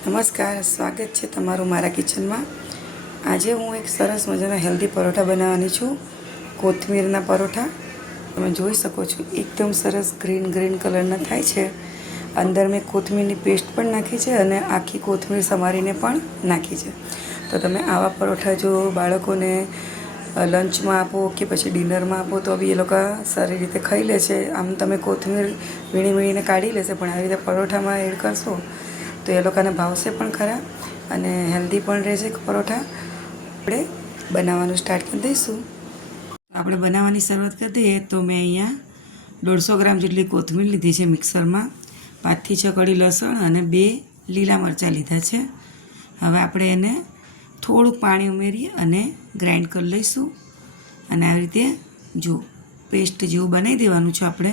નમસ્કાર, સ્વાગત છે તમારું મારા કિચનમાં। આજે હું એક સરસ મજાના હેલ્ધી પરોઠા બનાવવાની છું, કોથમીરના પરોઠા। તમે જોઈ શકો છો એકદમ સરસ ગ્રીન કલરના થાય છે। અંદર મેં કોથમીરની પેસ્ટ પણ નાખી છે અને આખી કોથમીર સમારીને પણ નાખી છે। તો તમે આવા પરોઠા જો બાળકોને લંચમાં આપો કે પછી ડિનરમાં આપો તો બી એ લોકો સારી રીતે ખાઈ લે છે। આમ તમે કોથમીર વીણીને કાઢી લેશે, પણ આવી રીતે પરોઠામાં એડ કરશો તો એ લોકોને ભાવશે પણ ખરા અને હેલ્ધી પણ રહેશે પરોઠા। આપણે બનાવવાનું સ્ટાર્ટ કરી દઈશું। આપણે બનાવવાની શરૂઆત કરી દઈએ તો મેં અહીંયા 150 ગ્રામ જેટલી કોથમીર લીધી છે મિક્સરમાં, 5 થી 6 કળી લસણ અને 2 લીલા મરચાં લીધા છે। હવે આપણે એને થોડુંક પાણી ઉમેરી અને ગ્રાઇન્ડ કરી લઈશું અને આવી રીતે જો પેસ્ટ જેવું બનાવી દેવાનું છે આપણે,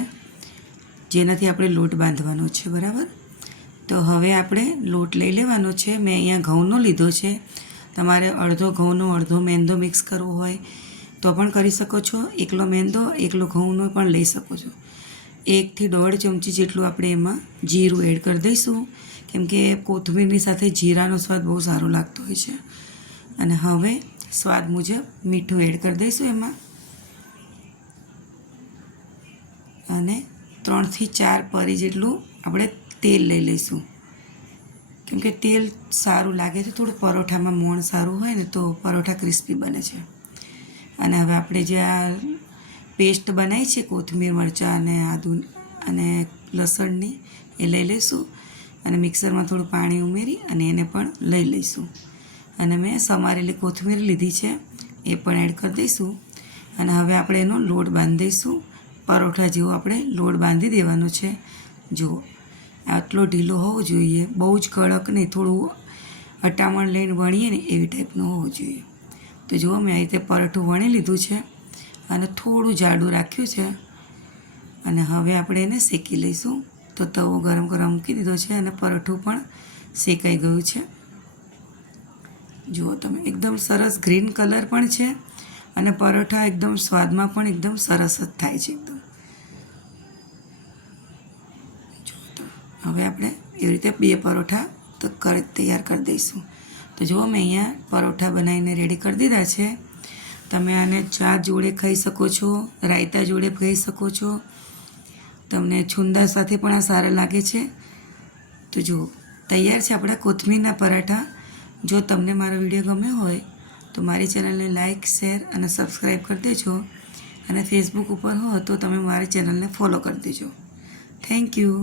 જેનાથી આપણે લોટ બાંધવાનો છે, બરાબર। તો હવે આપણે લોટ લઈ લેવાનો છે। મેં અહીંયા ઘઉંનો લીધો છે, તમારે અડધો ઘઉંનો અડધો મેંદો મિક્સ કરવો હોય તો પણ કરી શકો છો। એકલો મેંદો એકલો ઘઉંનો પણ લઈ શકો છો। 1 થી 1.5 ચમચી જેટલું આપણે એમાં જીરું એડ કરી દઈશું, કેમકે કોથમીરની સાથે જીરાનો સ્વાદ બહુ સારો લાગતો હોય છે। અને હવે સ્વાદ મુજબ મીઠું એડ કરી દઈશું એમાં અને 3 થી 4 પરી જેટલું આપણે તેલ લઈ લઈશું, કેમકે તેલ સારું લાગે છે, થોડું પરોઠામાં મોણ સારું હોય ને તો પરોઠા ક્રિસ્પી બને છે। અને હવે આપણે જે આ પેસ્ટ બનાવી છે કોથમીર મરચાં અને આદુ અને લસણની એ લઈ લઈશું અને મિક્સરમાં થોડું પાણી ઉમેરી અને એને પણ લઈ લઈશું। અને મેં સમારેલી કોથમીર લીધી છે એ પણ એડ કરી દઈશું અને હવે આપણે એનો લોટ બાંધી દઈશું। પરોઠા જેવો આપણે લોટ બાંધી દેવાનો છે। જુઓ આટલો ઢીલો હોવો જોઈએ, બહુ જ કડક નહીં, થોડું અટામણ લઈને વણીએ ને એવી ટાઈપનું હોવું જોઈએ। તો જુઓ મેં આ રીતે પરોઠું વણી લીધું છે અને થોડું જાડું રાખ્યું છે અને હવે આપણે એને શેકી લઈશું। તો તવો ગરમ મૂકી દીધો છે અને પરોઠું પણ શેકાઈ ગયું છે। જુઓ તમે એકદમ સરસ ગ્રીન કલર પણ છે અને પરોઠા એકદમ સ્વાદમાં પણ એકદમ સરસ જ થાય છે એકદમ। હવે આપણે એવી રીતે 2 પરોઠા તૈયાર કરી દઈશું। તો જુઓ મેં અહીંયા પરોઠા બનાવીને રેડી કરી દીધા છે। તમે આને ચા જોડે ખાઈ શકો છો, રાયતા જોડે ખાઈ શકો છો, તમને છુંદા સાથે પણ આ સારા લાગે છે। તો જુઓ તૈયાર છે આપણા કોથમીરના પરાઠા। જો તમને મારો વિડીયો ગમ્યો હોય તો મારી ચેનલને લાઇક, શેર અને સબસ્ક્રાઈબ કરી દેજો અને ફેસબુક ઉપર હો તો તમે મારી ચેનલને ફોલો કરી દેજો। Thank you.